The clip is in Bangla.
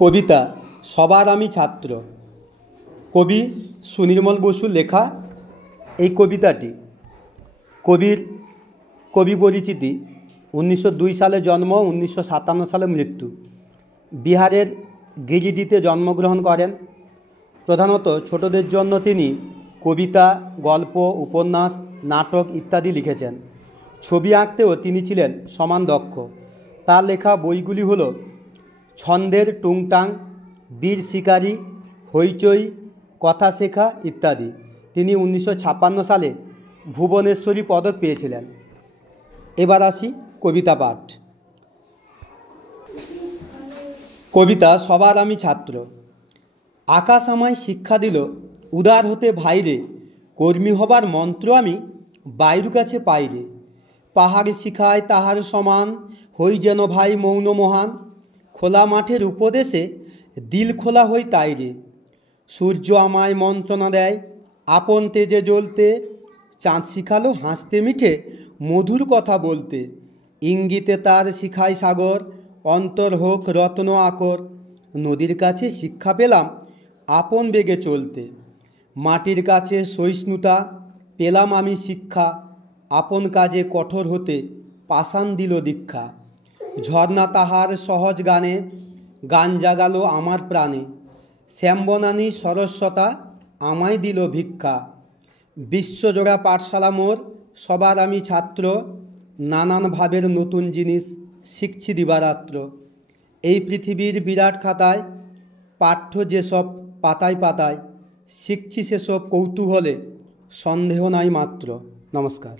কবিতা সবার আমি ছাত্র। কবি সুনির্মল বসুর লেখা এই কবিতাটি। কবি পরিচিতি: 1902 সালে জন্ম, 1957 সালে মৃত্যু। বিহারের গিরিডিতে জন্মগ্রহণ করেন। প্রধানত ছোটদের জন্য তিনি কবিতা, গল্প, উপন্যাস, নাটক ইত্যাদি লিখেছেন। ছবি আঁকতেও তিনি ছিলেন সমান দক্ষ। তার লেখা বইগুলি হল ছন্দের টুংটাং, বীর শিকারী, হইচই, কথা শেখা ইত্যাদি। তিনি 1956 সালে ভুবনেশ্বরী পদক পেয়েছিলেন। এবার আসি কবিতা পাঠ। কবিতা সবার আমি ছাত্র। আকাশ আমায় শিক্ষা দিল উদার হতে ভাইরে, কর্মী হবার মন্ত্র আমি বায়ুর কাছে পাইরে। পাহাড় শিখায় তাহার সমান, হই যেন ভাই মৌন মহান। খোলা মাঠের উপদেশে দিল খোলা হই তাইরে। সূর্য আমায় মন্ত্রণা দেয় আপন তেজে জ্বলতে, চাঁদ শিখালো হাসতে মিঠে মধুর কথা বলতে। ইঙ্গিতে তার শিখায় সাগর, অন্তর হোক রত্ন আকর। নদীর কাছে শিক্ষা পেলাম আপন বেগে চলতে। মাটির কাছে সহিষ্ণুতা পেলাম আমি শিক্ষা, আপন কাজে কঠোর হতে পাষাণ দিল দীক্ষা। ঝর্ণা তাহার সহজ গানে গান জাগালো আমার প্রাণে, শ্যামবনানী সরস্বতা আমায় দিল ভিক্ষা। বিশ্বজোড়া পাঠশালা মোর, সবার আমি ছাত্র। নানান ভাবের নতুন জিনিস শিখছি দিবারাত্র। এই পৃথিবীর বিরাট খাতায় পাঠ্য যেসব পাতায় পাতায়, শিখছি সেসব কৌতূহলে, সন্দেহ নাই মাত্র। নমস্কার।